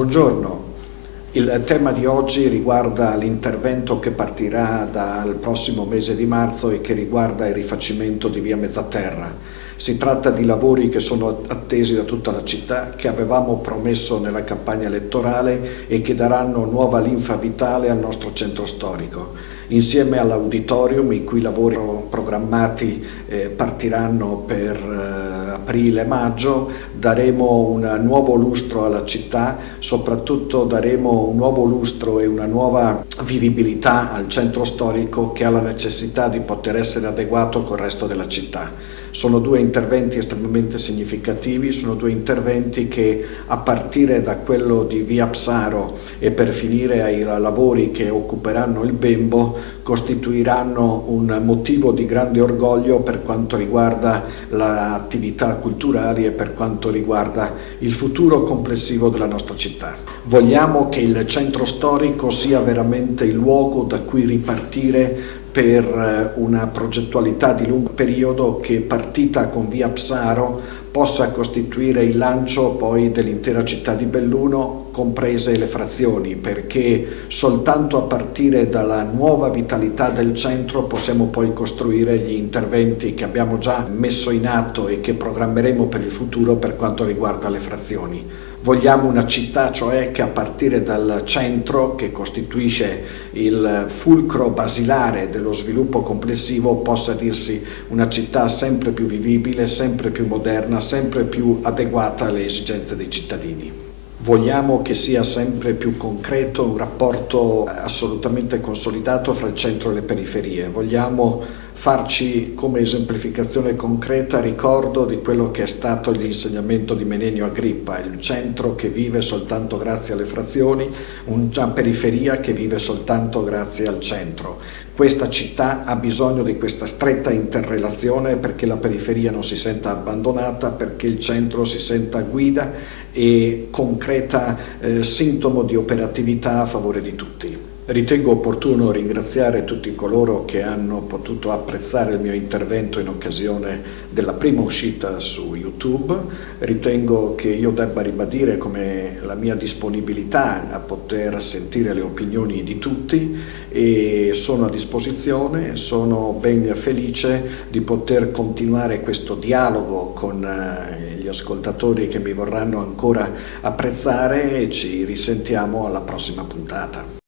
Buongiorno, il tema di oggi riguarda l'intervento che partirà dal prossimo mese di marzo e che riguarda il rifacimento di via Mezzaterra. Si tratta di lavori che sono attesi da tutta la città, che avevamo promesso nella campagna elettorale e che daranno nuova linfa vitale al nostro centro storico. Insieme all'auditorium, i cui lavori programmati partiranno per aprile-maggio, daremo un nuovo lustro alla città, soprattutto daremo un nuovo lustro e una nuova vivibilità al centro storico, che ha la necessità di poter essere adeguato col resto della città. Sono due interventi estremamente significativi, sono due interventi che, a partire da quello di via Psaro e per finire ai lavori che occuperanno il Bembo, costituiranno un motivo di grande orgoglio per quanto riguarda le attività culturali e per quanto riguarda il futuro complessivo della nostra città. Vogliamo che il centro storico sia veramente il luogo da cui ripartire per una progettualità di lungo periodo che, partita con via Psaro, possa costituire il lancio poi dell'intera città di Belluno, comprese le frazioni, perché soltanto a partire dalla nuova vitalità del centro possiamo poi costruire gli interventi che abbiamo già messo in atto e che programmeremo per il futuro per quanto riguarda le frazioni. Vogliamo una città, cioè, che a partire dal centro, che costituisce il fulcro basilare dello sviluppo complessivo, possa dirsi una città sempre più vivibile, sempre più moderna, sempre più adeguata alle esigenze dei cittadini. Vogliamo che sia sempre più concreto un rapporto assolutamente consolidato fra il centro e le periferie. Vogliamo farci come esemplificazione concreta ricordo di quello che è stato l'insegnamento di Menenio Agrippa: il centro che vive soltanto grazie alle frazioni, una periferia che vive soltanto grazie al centro. Questa città ha bisogno di questa stretta interrelazione perché la periferia non si senta abbandonata, perché il centro si senta guida e concreta sintomo di operatività a favore di tutti. Ritengo opportuno ringraziare tutti coloro che hanno potuto apprezzare il mio intervento in occasione della prima uscita su YouTube. Ritengo che io debba ribadire come la mia disponibilità a poter sentire le opinioni di tutti e sono a disposizione, sono ben felice di poter continuare questo dialogo con gli ascoltatori che mi vorranno ancora apprezzare e ci risentiamo alla prossima puntata.